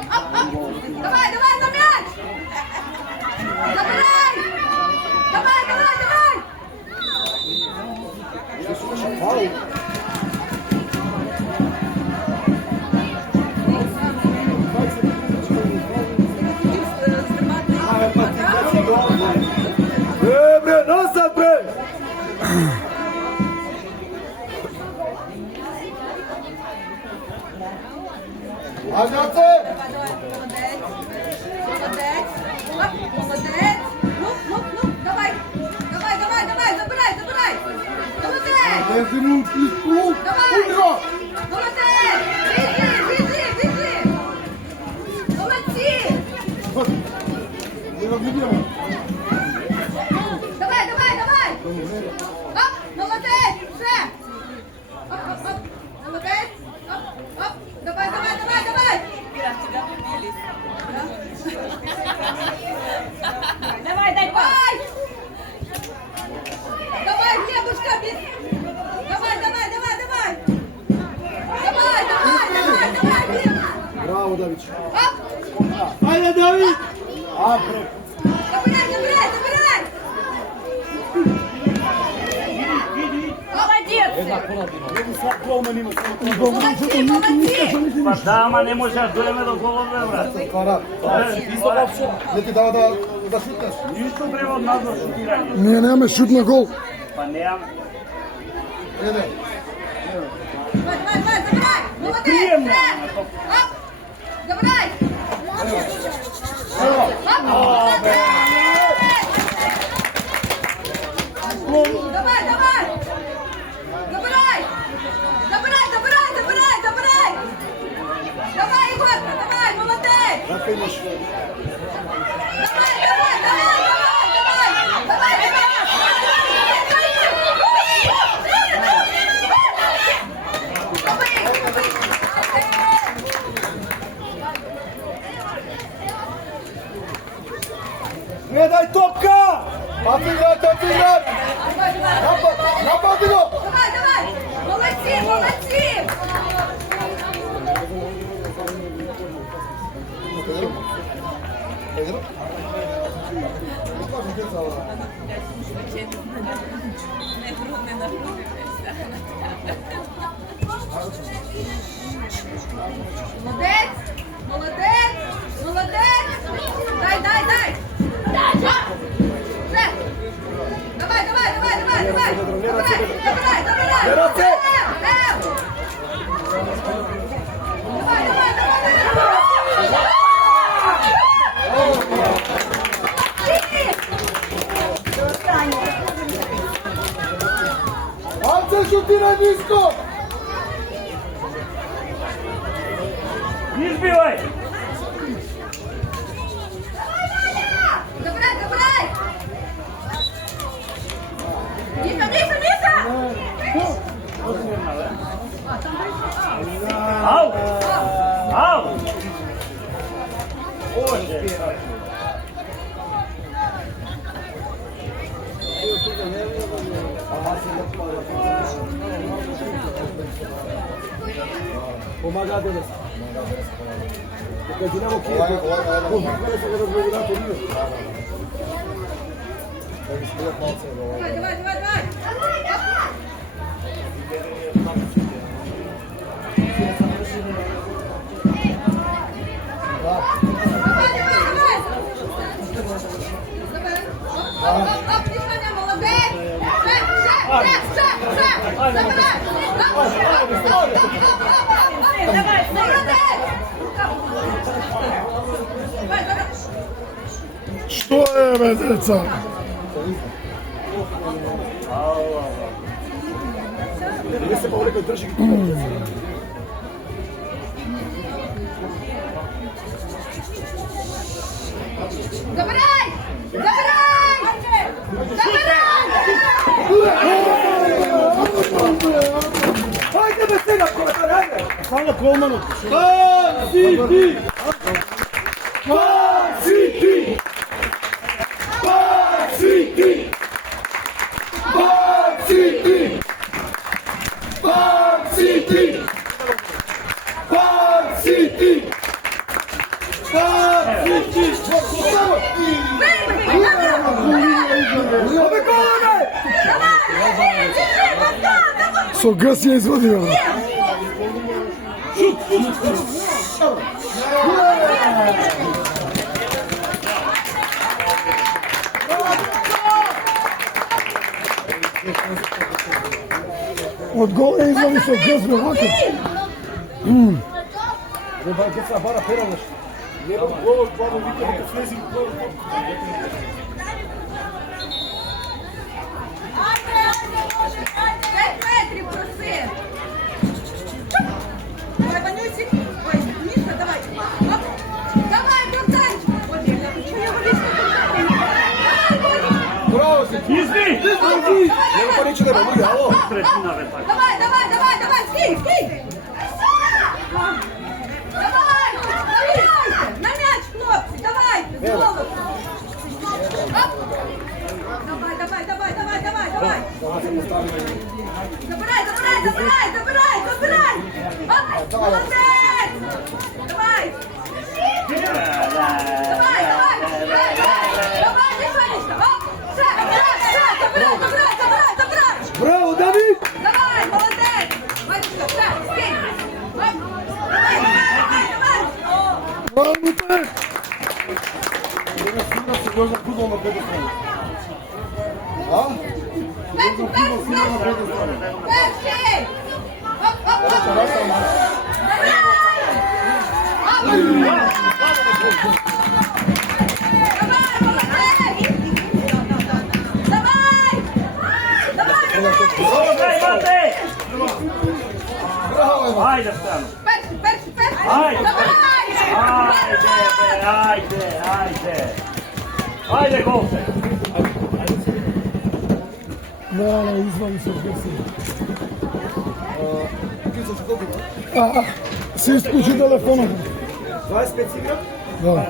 Давай, давай, за мяч! Забирай! Давай, давай, давай! Бре, назад, бре! Ажаце! Молодець! Молодець! Ну, давай! Давай, забирай! Молодець! Давай! Молодець! Біжи! Молодці! Давай! Оп, молодець! Все! Оп! Молодець! Оп! Давай! Давай, дай пас! Давай, Глебушка! Давай! Браво, Давид! Оп! Айде, Давид! Забирай! Молодці! Па да, ама не може да дојдеме до голове, брат. Не ти дава да шутнеш? Ништо треба од нас да шутирање. Ние немаме шут на гол. Па неам. Еде. Давай, забирай! Молодець! Приемно. Оп! Забирай! Давай! Забирай! Давай, Ігорка, давай, молодець! Давай! Не дай топка! Отиграй! Напади го! Давай! Молодці! Молодець! Дай! Все! Давай! Анце шутира ниско! Не збивај! Забирай! Миша! Ау! Боже! Помага Денис. Кажи нам Давай! Што е, бе, деца? Не се повлекај, држи ги. Забирай! Хајде бе сега, колетар, хајде! Само голманот. Со газ ја извадија. Од гол ја извади со газ бе вака. Треба ќе се бара пералеш. Нема гол, тоа вика да влези в гол. Давай, Ванюсик. Ой, Миша, давай. Оп. Давай, Богданчик. Вот я хочу его лично. Браво си! Изби! Нема париче да бъде, ало! Третина бе така. Давай, давай, давай, давай, скинь, скинь. Давай, давай. На мяч, хлопцы, давайте, голову. Оп. Давай, давай, давай, давай, давай, давай. Забирай, забирай, забирай, забирай, забирай. Оп, молодец. Давай. Давай, давай, давай, Мишанечка. Оп, забирай, забирай, забирай, забирай. Браво, Давид! Давай, молодец. Ванечка, скинь. Оп, давай, давай, давай. Браво, те! Сега сигурно сериозно фудбал на двете страни. А? Перший, перший, перший. Перший. Оп, оп, оп. Давай. Оп. Давай, молодець. Давай. Давай, давай. Дай, Матей! Браво, Іван! Айде, Стану! Перший, перший, перший. Айде! Давай. Айде, айде! Айде, голце! Да, извади со газ. Ти за сколько? Се исклучи телефонот. 25 игра? Да.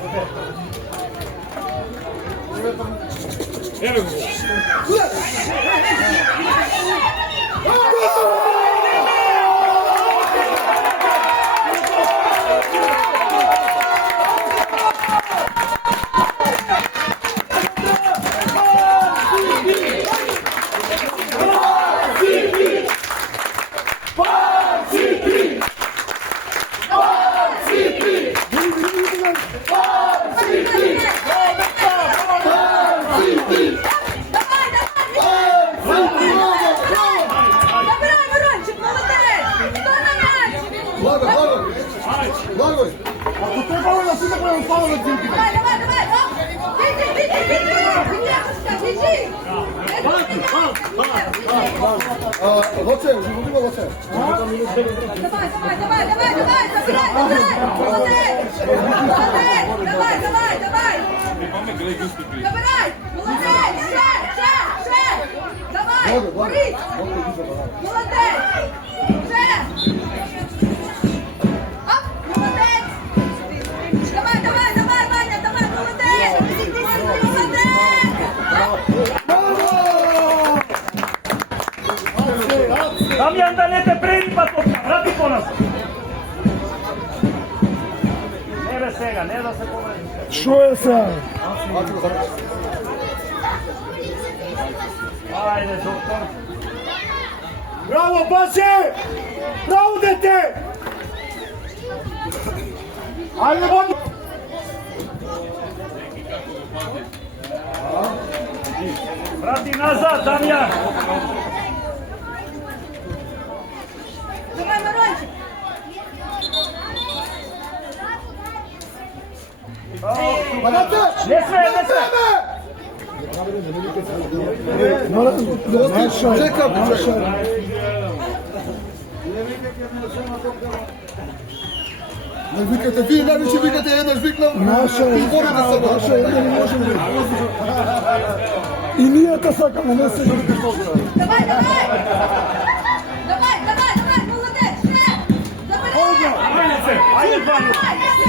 Забирай, Мирончик, молодець. Хто на м'яч? Благо, благо! Благо! Ако треба да си направим пало на цинки. Давай, давай, давай. Оп. Біжи, біжи, біжи. Венечка, біжи. Лоце, уже будемо лоце. Давай, давай, давай, давай, давай, забирай, забирай. Молодець. Молодець. Давай, давай, давай. Забирай. Молодець. Ще. Давай. Борись. Молодець. Ще. Оп, молодець. Давай, давай, давай, Ваня, давай, молодець. Молодець. Дамјан, да не те преми па топка, врати по нас! Не бе сега, не да се повреди. Шо е сега? Ајде, доктор. Браво, Баше! Браво, дете! Ајде, Боже! Врати назад, Дамјан. Давай, Мирончик. Падате! Не све, не све. Наша, Чекам, наша. Не викате, вие највише викате, еднаш викнам. Наша е, И воля да се наша е, не можем да. И ние те сакаме, не се. Давай, давай. Давай, давай, давай, молодець. Ще. Забирай. Ајде се, ајде, Ваню.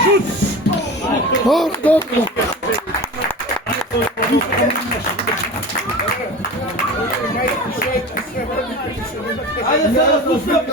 Шут! Добро, добро. Ајде сега слушам.